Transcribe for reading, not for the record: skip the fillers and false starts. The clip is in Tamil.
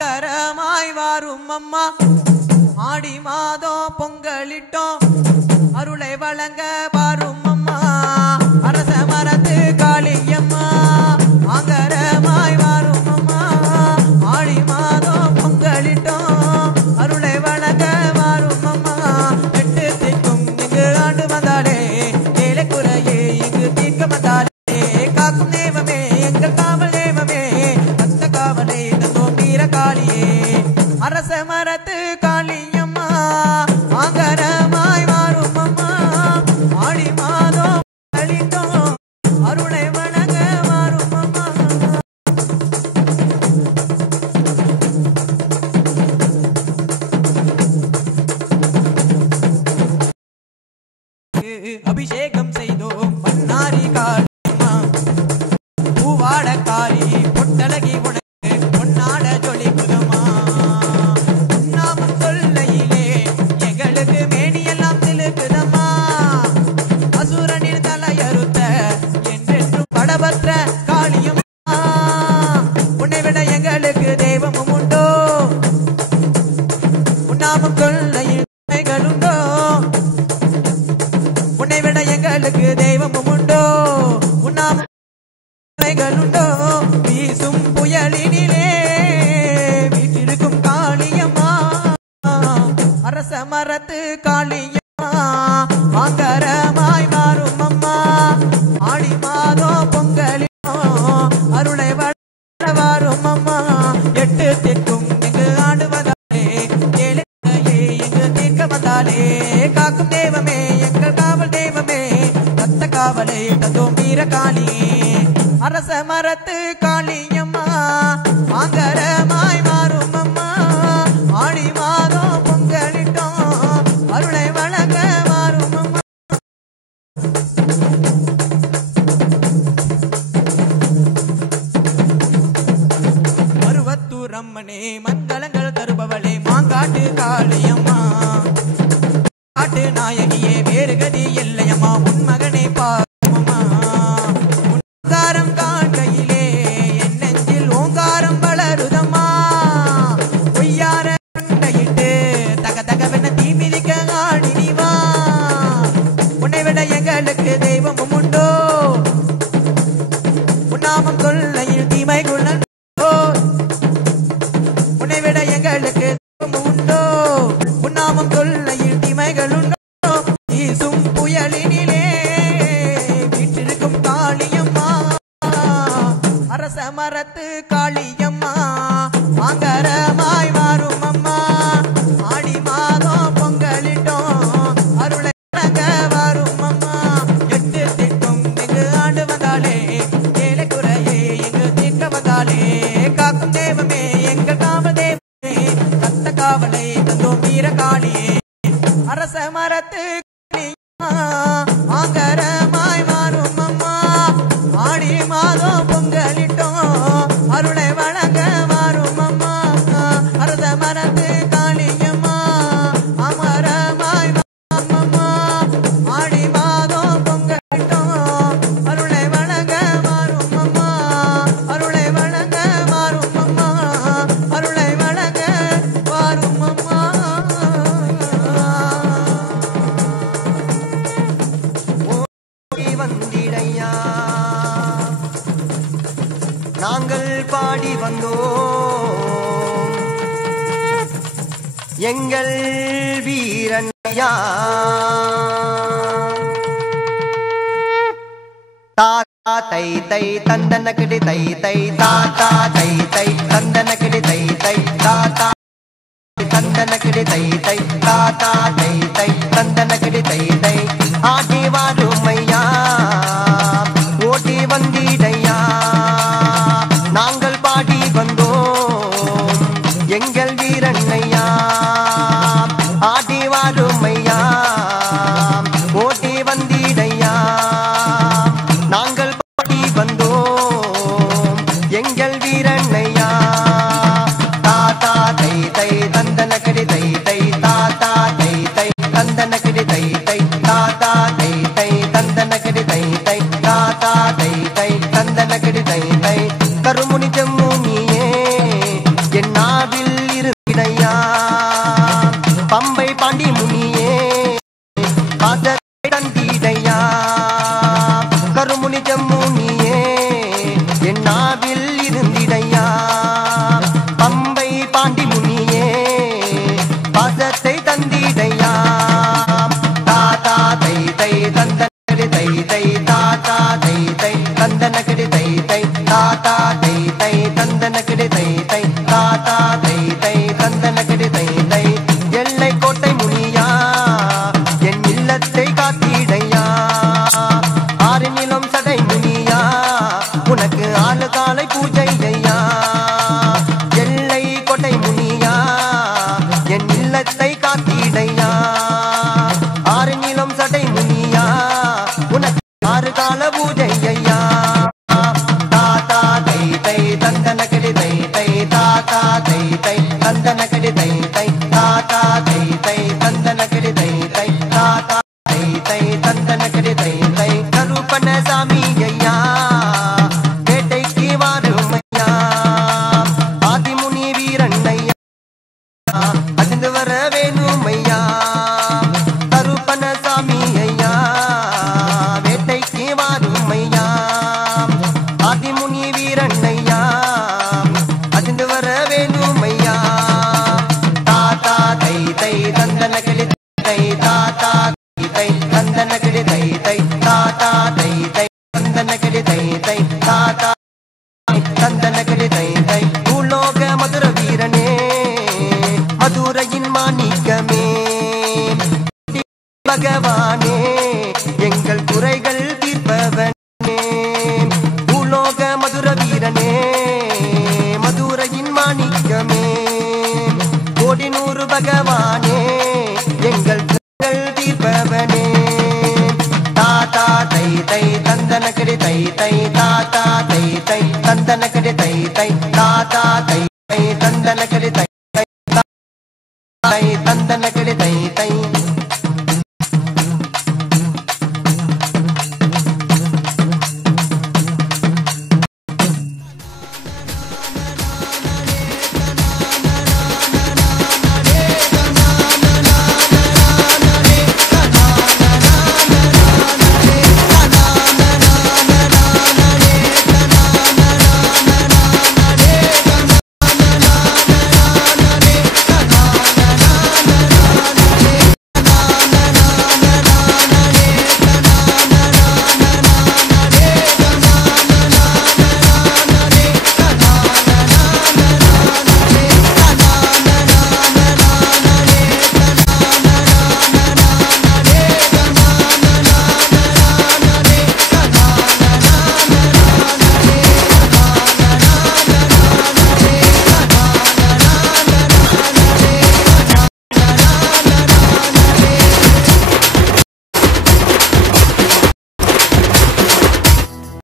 கரமாய் வாரும் அம்மா ஆடி மாதம் பொங்கலிட்டோம் அருளை வழங்க வாரும் அம்மா அரச மரத்து காளியம்மா ஆங்கரமாய் வாரும் அம்மா ஆடி மாதம் பொங்கலிட்டோம் அருளை வழங்க வாரும் அம்மா எட்டு திக்கும் இங்கு ஆண்டு வந்தாலே ஏழை குறையே இங்கு தீர்க்க வந்தாலே காக்கும் தேவமே எங்கள் காவல் தேவமே அத்த காவலை தந்தோம் வீர காளியே அரச மரத்து காளியம்மா ஆங்கரமாய் வாரும் அம்மா ஆடி மாதம் அளித்தோம் அருளை வணங்க வாரும் அம்மா அபிஷேகம் செய்தோம் பன்னாரி காளியம்மா பூவாட காளி பொட்டழகி உனக்கு பொன்னாட ஜொலிக்குதம்மா உண்ணாமம் சொல்லையிலே எங்களுக்கு மேனியெல்லாம் திலுக்குதம்மா அசுரனின் தலையறுத்த என்றென்றும் படபற்ற காளியம்மா உன்னை விட எங்களுக்கு தெய்வமும் உண்டோ உண்ணாமம் சொல்லையில் உண்மைகளுண்டோ உன்னை விட எங்களுக்கு தெய்வமும் உண்டோ உண்ணாமம் உண்டோ வீசும் புயலினிலே வீட்டிருக்கும் காளியம்மா அரச மரத்து காளியம்மா ஆங்கரமாய் மாறும் அம்மா ஆடி மாதம் பொங்கலினோ அருளை வளர வாரும் அம்மா எட்டு திக்கும் எங்கு ஆடுவதாலே ஏழையே எங்கு தீர்க்க வந்தாலே காக்கும் தேவமே எங்கள் காவல் தேவமே ரத்த காவலை தந்தோம் வீர காளியே அரச மரத்து காளியம்மா ஆங்கரமாய் மாறும் அம்மா ஆடி மாதம் பொங்கலிட்டோம் அருளை வழங்க மாறும் அம்மா மருவத்தூர் அம்மனே மங்களங்கள் தருபவளே மாங்காட்டு காளியம்மா காட்டு நாயகியே வேறு கதி இல்லையம்மா உன் மகனை பாருமம்மா ஓங்காரம் காண்கையிலே என் நெஞ்சில் ஓங்காரம் வளருதம்மா பொய்யார கண்டையிட்டு தக தகவென தீ மிதிக்க ஆடி நீ வா உன்னை விட எங்களுக்கு தெய்வமும் உண்டோ உன்னாமம் சொல்லையில் தீமைகள் நன்றோ உன்னை விட எங்களுக்கு தெய்வமும் உண்டோ உன்னாமம் சொல்லையில் தீமைகள் உண்டோ வீசும் புயலினிலே வீட்டிருக்கும் காளியம்மா அரச மரத்து காளியம்மா ஆங்கரமாய் மாறும் அம்மா ஆடி மாதம் பொங்கலிட்டோம் அருளை வழங்க வாரும் அம்மா எட்டு திக்கும் இங்கு ஆண்டு வந்தாலே ஏழை குறையே எங்கு தீர்க்க வந்தாலே காக்கும் தேவமே எங்கள் காவல் தேவமே ரத்த காவலை தந்தோம் வீர காளியே அரச மரத்து காளியம்மா ஆங்கரமாய் மாறும் அம்மா ஆடி மாதம் பொங்கலிட்டோம் அருளை வழங்க வாரும் அம்மா அரச மரத்து காளியம்மா அமரமாய் வாரும் அம்மா ஆடி மாதம் பொங்கலிட்டோம் அருளை வழங்க வாரும் அம்மா அருளை வழங்க வாரும் அம்மா அருளை வழங்க வாரும் அம்மா வந்திடையா நாங்கள் பாடி வந்தோம் எங்கள் வீரன்யா தாத்தா தை தை தந்தன கிடி தை தை தாத்தா தை தை தந்தன கிடி தை தை தாத்தா தந்தன கிடி தை தை தாத்தா தை தை தந்தன கிடி தை தை ஆடி வாருமையா ஓட்டி வந்திடையா நாங்கள் பாடி வந்தோம் எங்கள் வீரன்னையா ஆடி வாருமையா ஓட்டி வந்திடையா நாங்கள் பாடி வந்தோம் எங்கள் வீரன்னையா தாத்தா தை தை தந்தன கடி தை தை தாத்தா தை தை பாண்டி முனியே பாசத்தை தந்திடையா கருமுனி ஜம்முனியே என் நாவில் இருந்திடையா பம்பை பாண்டி முனியே பாசத்தை தந்திடையா தாத்தா தை தை தந்தனகடி தை தை தாத்தா தை தை தந்தனகடி தை தை தாத்தா தை தை தந்தனகடி தை தை தாத்தா தை தை தந்தனகடி தை தை எல்லை கோட்டை முனியா என் இல்லத்தை காத்திடையா ஆறு நிலம் சடை முனியா உனக்கு ஆளு காலை பூஜை ஐயா எல்லை கோட்டை முனியா என் இல்லத்தை காத்திடையா ஆறு நிலம் சடை முனியா உனக்கு ஆறு கால பூஜை ஐயா தாத்தா தை தை தந்தனகடி தை தை தாத்தா தை தை தந்தனகடி தை தை தாத்தா தை தை தந்தனகடி தை தை தாத்தா தை தை தந்தனகடி தை தை கருப்பண சாமி ஐயா வேட்டைக்கு வாரும் ஐயா ஆதிமுனி வீரன் ஐயா அழிந்து வர வேணும் ஐயா கருப்பண சாமி ஐயா வேட்டைக்கு வாரும் ஐயா ஆதிமுனி வீரன் ஐயா அழிந்து வர வேணும் ஐயா தாத்தா தை தை தந்தனகடி தை தாத்தா தை தை தந்தனகடி தை தை தாத்தா தை தை தந்தனகடி தை தை தாத்தா தந்தனகடி தை தை பூலோக மதுர வீரனே மதுரையின் மாணிக்கமே பகவானே எங்கள் குறைகள் தீர்ப்பவனே பூலோக மதுர வீரனே மதுரையின் மாணிக்கமே கோடி நூறு பகவானே எங்கள் குறைகள் தீர்ப்பவனே தாத்தா தை தை தந்தனகடி தை தை தாத்தா தை தை தந்தனகடி தை தை தாத்தா தை